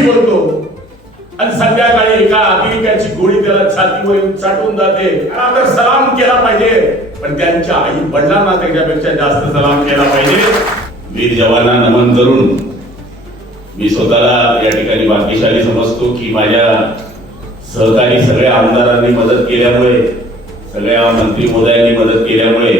बापाशी बोलतो आणि संध्याकाळी एका अतिरेक्याची गोळी त्याला छातीवर चाटून जाते. तर सलाम केला पाहिजे, पण त्यांच्या आई वडिलांना त्याच्यापेक्षा जास्त सलाम केला पाहिजे. वीर जवानांना नमन करून मी स्वतःला या ठिकाणी भाग्यशाली समजतो की माझ्या सहकारी सगळ्या आमदारांनी मदत केल्यामुळे, सगळ्या मंत्री महोदयांनी मदत केल्यामुळे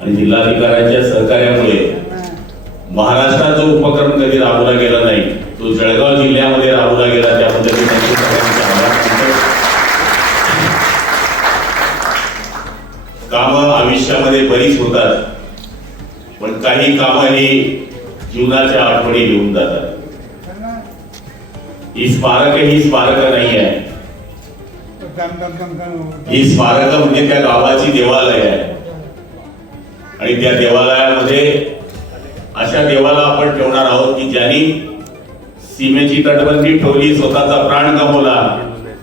आणि जिल्हाधिकाऱ्यांच्या सहकार्यामुळे महाराष्ट्रात जो उपक्रम कधी राबवला गेला नाही तो जळगाव जिल्ह्यामध्ये राबवला गेला. त्याबद्दल मी त्यांचे सगळ्यांचे आभार मानतो. कामं आयुष्यामध्ये बरीच होतात, पण काही कामं ही जीवनाच्या आठवणी घेऊन जातात. ही स्मारक नाही आहे. ही स्मारक म्हणजे त्या गावाची देवालय आहे आणि त्या देवालयामध्ये अशा देवाला आपण ठेवणार आहोत की ज्यांनी सीमेची तटबंदी ठेवली, स्वतःचा प्राण गमावला,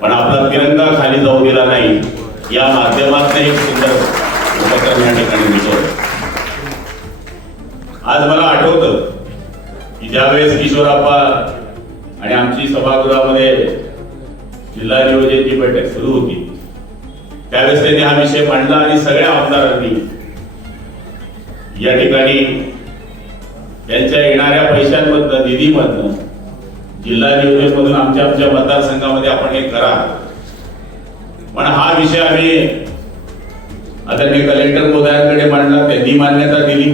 पण आपला तिरंगा खाली जाऊ दिला नाही. या माध्यमातून एक सुंदर उपक्रम या ठिकाणी मिळतो. आज मला आठवतं की ज्यावेळेस किशोरप्पा आणि आमची सभागृहामध्ये जिल्हा नियोजनाची बैठक सुरू होती त्यावेळेस त्यांनी हा विषय मांडला आणि सगळ्या आमदारांनी या ठिकाणी त्यांच्या येणाऱ्या पैशांमधनं, निधीमधनं, जिल्हा नियोजनमधून आमच्या मतदारसंघामध्ये आपण हे करा. पण हा विषय आम्ही आदरणीय कलेक्टर महोदयांकडे मांडला, त्यांनी मान्यता दिली.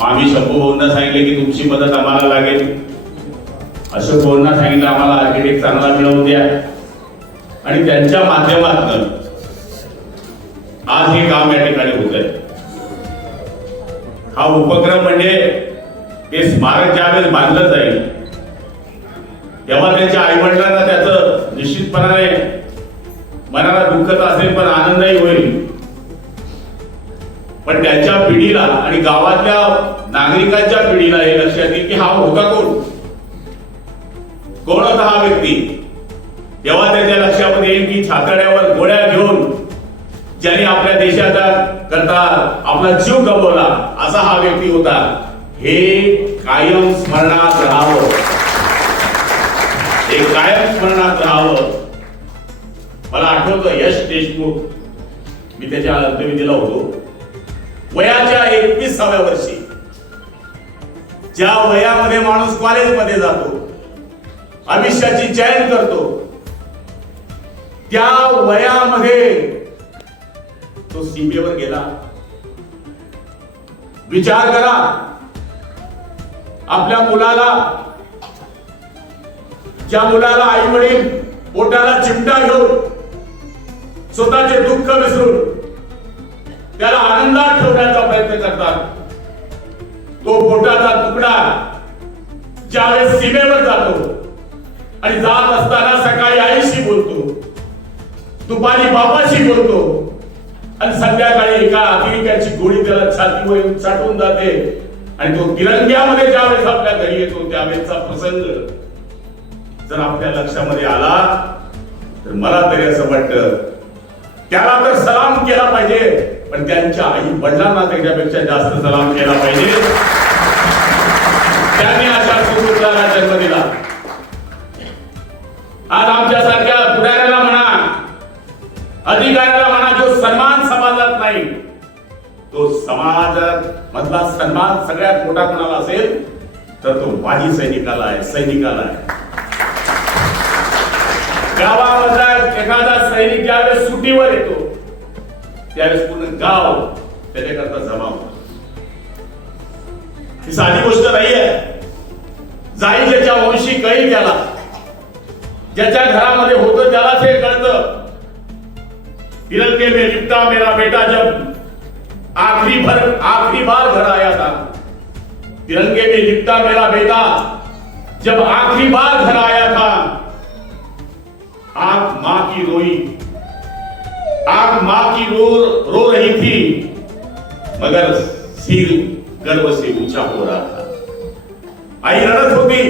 आम्ही शंभू भाऊंना सांगितले की तुमची मदत आम्हाला लागेल. अशोक भाऊंना सांगितलं आम्हाला आर्किटेक्ट चांगला मिळवून द्या आणि त्यांच्या माध्यमातून आज हे काम या ठिकाणी होत आहे. हा उपक्रम म्हणजे हे स्मारक ज्यावेळेस बांधलं जाईल तेव्हा त्यांच्या आई वडिलांना त्याचं निश्चितपणाने मनाला दुःखच असेल पण आनंदही होईल. पण त्यांच्या पिढीला आणि गावातल्या नागरिकांच्या पिढीला हे लक्षात येईल की हा होता कोण होता हा व्यक्ती. तेव्हा त्याच्या लक्षामध्ये येईल की छातड्यावर गोळ्या घेऊन ज्यांनी आपल्या देशाचा करता आपला जीव गमावला असा हा व्यक्ती होता. हे कायम स्मरणात राहावं, हे कायम स्मरणात राहावं. मला आठवतं यश देशमुख, मी त्याच्या अंत्यविधीला होतो. वयाच्या 21व्या वर्षी, ज्या वयामध्ये माणूस कॉलेजमध्ये जातो, आयुष्याची चयन करतो, त्या वयामध्ये तो सीमेवर गेला. विचार करा, आपल्या मुलाला, ज्या मुलाला आई वडील पोटाला चिमटा घेऊन स्वतःचे दुःख विसरून त्याला आनंदात ठेवण्याचा प्रयत्न करतात, तो पोटाचा तुकडा ज्यावेळेस सीमेवर जातो आणि जात असताना सकाळी आईशी बोलतो, दुपारी बापाशी बोलतो आणि संध्याकाळी एका अतिरेक्याची गोळी त्याला छातीवर चाटून जाते आणि तो तिरंग्यामध्ये ज्यावेळेस आपल्या घरी येतो त्यावेळेसचा प्रसंग जर आपल्या लक्षामध्ये आला तर मला तरी असं वाटतं त्याला तर सलाम केला पाहिजे, पण त्यांच्या आई वडिलांना त्याच्यापेक्षा जास्त सलाम केला पाहिजे. त्यांनी अशा सुपुत्राला जन्म दिला. आज आमच्यासारख्या पुढाऱ्याला म्हणा, अधिकाऱ्याला म्हणा, जो सन्मान समाजात नाही, तो समाजात मधला सन्मान सगळ्यात मोठा कोणाला असेल तर तो माजी सैनिकाला आहे, सैनिकाला आहे. गावामधला एखादा सैनिक ज्यावेळेस सुट्टीवर येतो त्यावेळेस पूर्ण गाव त्याच्याकरता जमा होतं. ही साधी गोष्ट नाहीये. जाई ज्याच्या वंशी कळी त्याला, ज्याच्या घरामध्ये होतं त्यालाच हे कळतं. तिरंगे में लिपटा मेरा बेटा जब आखिरी बार घर आया था. तिरंगे में लिपटा मेरा बेटा जब आखिरी बार घर आया था. आंख मां की रोई, आंख मां की रो रही थी, मगर सिर गर्व से ऊंचा हो रहा था. आई रडत होती,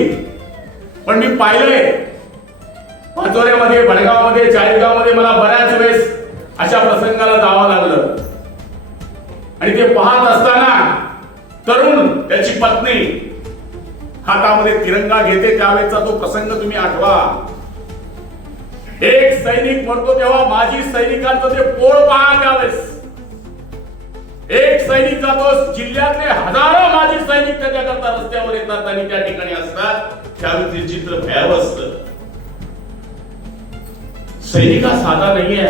पण मी पाहिलंय पाचोऱ्यामध्ये, भडगावमध्ये, चाळीसगावमध्ये मला बऱ्याच वेळेस अशा प्रसंगाला जावं लागलं आणि ते पाहत असताना तरुण, त्याची पत्नी हातामध्ये तिरंगा घेते त्यावेळेचा तो प्रसंग तुम्ही आठवा. एक सैनिक म्हणतो तेव्हा माजी सैनिकांचं ते पोळ पहा. त्यावेळेस एक सैनिक जातो, जिल्ह्यातले हजारो माजी सैनिक त्याच्याकरता रस्त्यावर येतात आणि त्या ठिकाणी असतात. त्यावेळी चित्र भयावह असतं. सैनिक हा साधा नाहीये.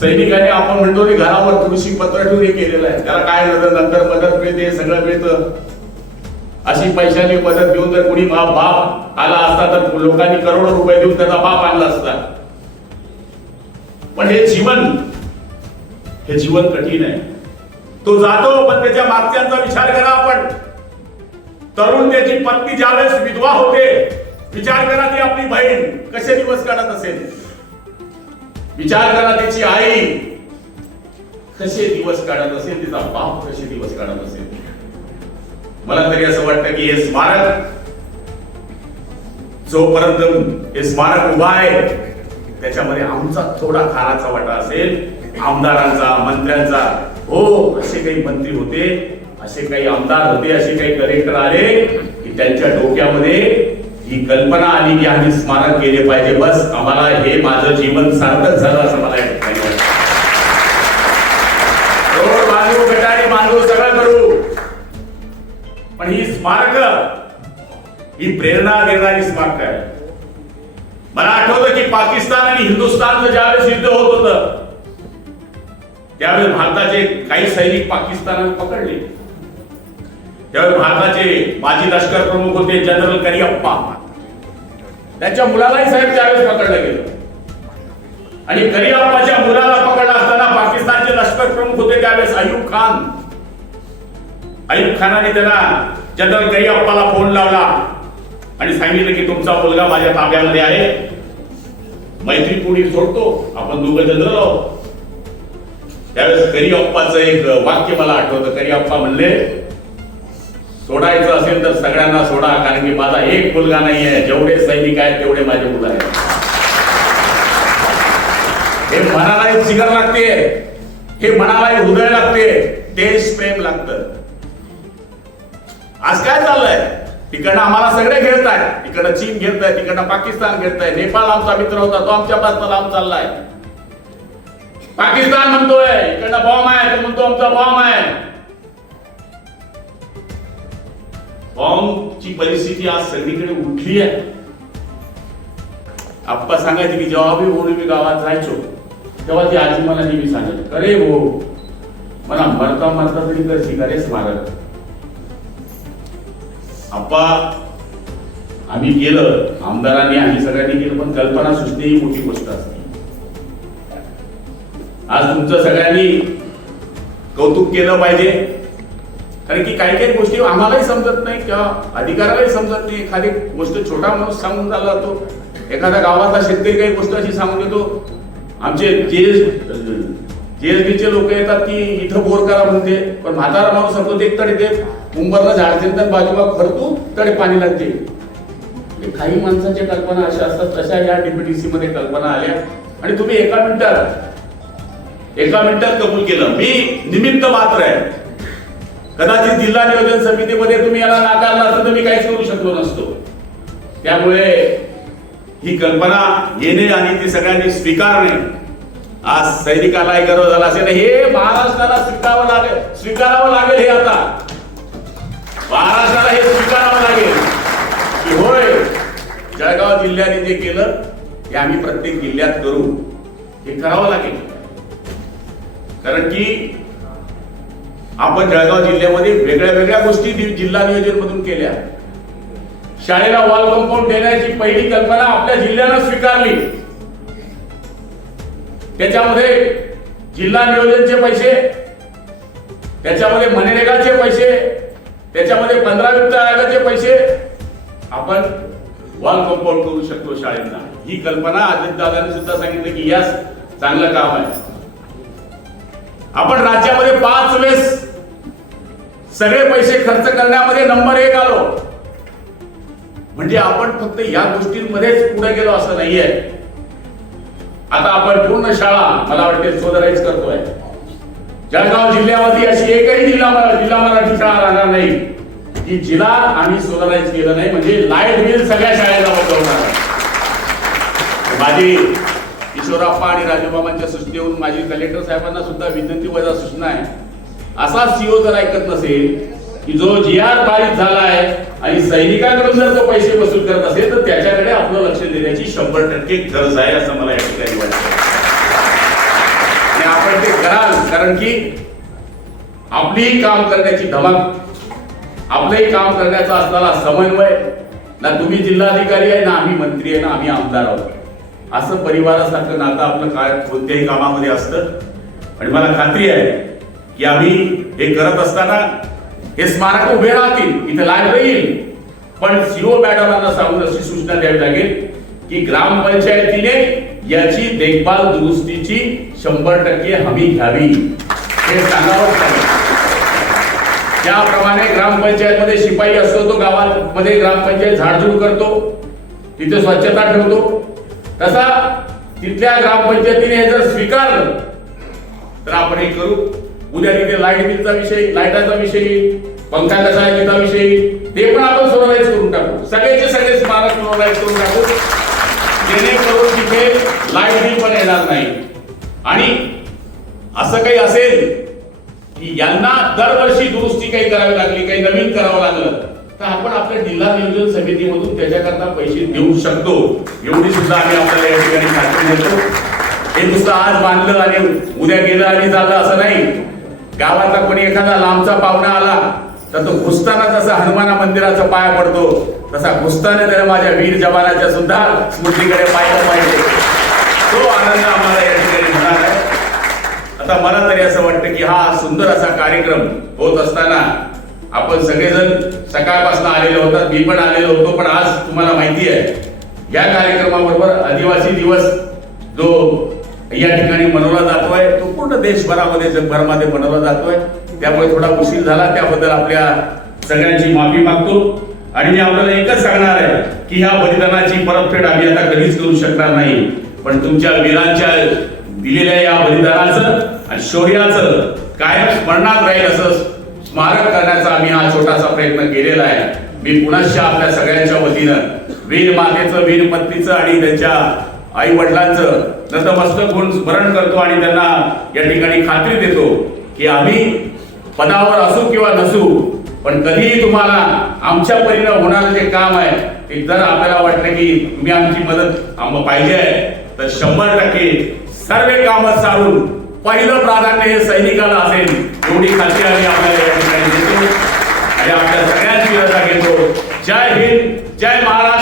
सैनिकाने आपण म्हणतो ते घरावर तुळशी पत्र ठेवून हे केलेलं आहे. त्याला काय नंतर मदत मिळते, सगळं मिळतं. अशी पैशाने मदत देऊन जर कोणी बाप आला असता तर लोकांनी करोडो रुपये देऊन त्याचा बाप आणला असता. पण हे जीवन कठीण आहे. तो जातो, पण त्याच्या मागच्यांचा विचार करा. आपण तरुण त्याची पत्नी ज्यावेळेस विधवा होते, विचार करा ती आपली बहीण कसे दिवस काढत असेल. विचार करा त्याची आई कसे दिवस काढत असेल, तिचा बाप कसे दिवस काढत असेल. मला तरी असं वाटतं की हे स्मारक जोपर्यंत हे स्मारक उभा आहे त्याच्यामध्ये आमचा थोडा खानाचा वाटा असेल. आमदारांचा, मंत्र्यांचा. हो, असे काही मंत्री होते, असे काही आमदार होते, असे काही कलेक्टर आले की त्यांच्या डोक्यामध्ये ही कल्पना आली की आम्ही स्मारक केले पाहिजे. बस आम्हाला हे माझं जीवन सार्थक झालं असं मला वाटतं. बांधू सगळं करू, पण ही स्मारक ही प्रेरणा देणारी स्मारक आहे. मला आठवतं की पाकिस्तान आणि हिंदुस्थानचं ज्यावेळेस युद्ध होत होतं त्यावेळेस भारताचे काही सैनिक पाकिस्तानात पकडले. त्यावेळेस भारताचे माजी लष्कर प्रमुख होते जनरल करियप्पा. त्यांच्या मुलालाही साहेब त्यावेळेस पकडलं गेलं आणि करियप्पाच्या मुलाला पकडला असताना पाकिस्तानचे लष्कर प्रमुख होते त्यावेळेस अयूब खान. अयूब खानाने त्याला जनरल करियप्पाला फोन लावला आणि सांगितलं की तुमचा मुलगा माझ्या ताब्यामध्ये आहे, मैत्रीपूर्वी सोडतो, आपण दोघं जनरल आहोत. त्यावेळेस करियप्पाचं एक वाक्य मला आठवतं. करियप्पा म्हणले, सोडायचं असेल तर सगळ्यांना सोडा, कारण की माझा एक मुलगा नाहीये, जेवढे सैनिक आहेत तेवढे माझे मुलं आहेत. हे मनाला जिगर लागते, हे मनाला हृदय लागते, देश प्रेम लागतं. आज काय चाललंय? तिकडनं आम्हाला सगळे घेताय, तिकडनं चीन घेताय, तिकडनं पाकिस्तान घेताय. नेपाळ आमचा मित्र होता, तो आमच्यापासून लांब चाललाय. पाकिस्तान म्हणतोय इकडनं बॉम्ब आहे, तो म्हणतो आमचा बॉम्ब आहे. बॉम्बची परिस्थिती आज सगळीकडे उठली आहे. आप्पा सांगायचे की जेव्हा मी गावात जायचो तेव्हा ती आजी मला नेहमी सांगायची, अरे हो मला मरता मरता तरी कर शिकारे स्मारक. आप्पा आम्ही केलं, आमदारांनी आम्ही सगळ्यांनी केलं, पण कल्पना सुचणे ही मोठी गोष्ट असते. आज तुमचं सगळ्यांनी कौतुक केलं पाहिजे, कारण की काही काही गोष्टी आम्हालाही समजत नाही किंवा अधिकाऱ्यालाही समजत नाही. एखादी गोष्ट छोटा माणूस सांगून झाला जातो, एखाद्या गावातला शेतकरी काही गोष्ट अशी सांगून देतो. आमचे जीएसबीचे लोक येतात की इथं बोर करा म्हणते, पण म्हातारा माणूस सांगतो एक तडे ते मुंबईला झाडते तर बाजूला खरतू तडे पाणी लागते. काही माणसाच्या कल्पना अशा असतात, तशा या डीपीडीसी मध्ये कल्पना आल्या आणि तुम्ही एका मिनिटात कबूल केलं. मी निमित्त मात्र आहे. कदाचित जिल्हा नियोजन समितीमध्ये तुम्ही याला नाकारला असतं तर मी काहीच करू शकलो नसतो. त्यामुळे ही कल्पना येणे आणि ती सगळ्यांनी स्वीकारणे, आज सैनिकालाही गर्व झाला असेल. हे महाराष्ट्राला स्वीकारावं लागेल. हे आता महाराष्ट्राला हे स्वीकारावं लागेल की होय, जळगाव जिल्ह्याने जे केलं हे आम्ही प्रत्येक जिल्ह्यात करू. हे करावं लागेल, कारण की आपण जळगाव जिल्ह्यामध्ये वेगळ्या वेगळ्या गोष्टी जिल्हा नियोजन मधून केल्या. शाळेला वॉल कंपाऊंड देण्याची पहिली कल्पना आपल्या जिल्ह्यानं स्वीकारली. त्याच्यामध्ये जिल्हा नियोजनचे पैसे, त्याच्यामध्ये मनरेगाचे पैसे, त्याच्यामध्ये 15 वित्त आयोगाचे पैसे आपण वॉल कंपाऊंड करू शकतो शाळेंना. ही कल्पना अजितदादांनी सुद्धा सांगितलं की यास चांगलं काम आहे. आपण राज्यामध्ये 5 वेळेस सगळे पैसे खर्च करण्यामध्ये नंबर 1 आलो. म्हणजे आपण फक्त या गोष्टींमध्येच पुढे गेलो असं नाहीये. आता आपण पूर्ण शाळा मला वाटते सोदराईज करतोय. जळगाव जिल्ह्यामध्ये अशी एकही जिल्हा मराठी शाळा राहणार नाही की जिला आम्ही सोलराईज केलं नाही म्हणजे लाईट बिल सगळ्या शाळेला बसवणार. माझी किशोरप्पा आणि राजूबाबांच्या सूचनेवरून माझी कलेक्टर साहेबांना सुद्धा विनंती वजा सूचना आहे, असा सीओ जर ऐकत नसेल की जो GR पारित झाला आहे आणि सैनिकांकडून जर तो पैसे वसूल करत असेल तर त्याच्याकडे आपलं लक्ष देण्याची 100% गरज आहे असं मला या ठिकाणी वाटतं. आणि आपण ते कराल कारण की आपलीही काम करण्याची धमक, आपलंही काम करण्याचा असणारा समन्वय, ना तुम्ही जिल्हाधिकारी आहे ना आम्ही मंत्री आहे ना आम्ही आमदार आहोत, असं परिवारासारखं नातं आपलं काय कोणत्याही कामामध्ये असतं. आणि मला खात्री आहे की आम्ही हे करत असताना हे स्मारक उभे राहतील, इथे लाईब्ररी येईल, पण सीओ मॅडमांना सांगून अशी सूचना द्यावी लागेल की ग्रामपंचायतीने याची देखभाल दुरुस्तीची 100% हमी घ्यावी, हे सांगावंच लागेल. ज्याप्रमाणे ग्रामपंचायतमध्ये शिपाई असतो, तो गावामध्ये ग्रामपंचायत झाडझूड करतो, तिथे स्वच्छता ठेवतो, तसा तिथल्या ग्रामपंचायतीने हे जर स्वीकारलं तर आपण हे करू. उद्या तिथे लाईट बिलचा विषय, लाईटाचा विषय, पंखा कसा आहे त्याचा विषय, ते पण आपण सोलराईज करून टाकू. सगळेचे सगळे स्मारक सोलराईज करून टाकू, जेणेकरून तिथे लाईट बिल पण येणार नाही. आणि असं काही असेल की यांना दरवर्षी दुरुस्ती काही करावी लागली, काही नवीन करावं लागलं तर आपण आपल्या जिल्हा नियोजन समितीमधून त्याच्याकरता पैसे देऊ शकतो, एवढी सुद्धा आम्ही आपल्याला या ठिकाणी खात्री देतो. हे नुसतं आज बांधलं आणि उद्या गेलं आणि झालं असं नाही. गावातला कोणी एखादा लांबचा पाहुणा आला तर तो घुसताना जसा हनुमाना मंदिराचा पाया पडतो तसा घुसताना त्याला माझ्या वीर जवानाच्या सुद्धा स्मृतीकडे पाहिलं पाहिजे. तो आनंद आम्हाला या ठिकाणी होणार आहे. आता मला तरी असं वाटतं की हा सुंदर असा कार्यक्रम होत असताना आपण सगळेजण सकाळपासून आलेले होतात, मी पण आलेलो होतो, पण आज तुम्हाला माहिती आहे या कार्यक्रमाबरोबर आदिवासी दिवस जो या ठिकाणी मनवला जातोय तो पूर्ण देशभरामध्ये जगभरामध्ये मनवला जातोय. त्यामुळे थोडा उशीर झाला, त्याबद्दल आपल्या सगळ्यांची माफी मागतो. आणि मी आपल्याला एकच सांगणार आहे की ह्या बलिदानाची परतफेड आम्ही आता कधीच करू शकणार नाही, पण तुमच्या वीरांच्या दिलेल्या या बलिदानाचं आणि शौर्याचं कायम स्मरणात राहील असं स्मारक करण्याचा आम्ही हा छोटासा प्रयत्न केलेला आहे. मी पुनश्च आपल्या सगळ्यांच्या वतीनं वीर मातेचं, वीर पत्नीचं आणि त्यांच्या आई वडिलांचं नतमस्तक होऊन स्मरण करतो आणि त्यांना या ठिकाणी खात्री देतो की आम्ही पदावर असू किंवा नसू, पण कधीही तुम्हाला आमच्या परीनं होणारं जे काम आहे ते जर आपल्याला वाटलं की तुम्ही आमची मदत पाहिजे आहे तर 100% सर्व कामं सारून पहिलं प्राधान्य हे सैनिकाला असेल, एवढी खात्री आम्ही आपल्याला या ठिकाणी देतो आणि आपल्या सगळ्यांची रजा घेतो. जय हिंद, जय महाराष्ट्र.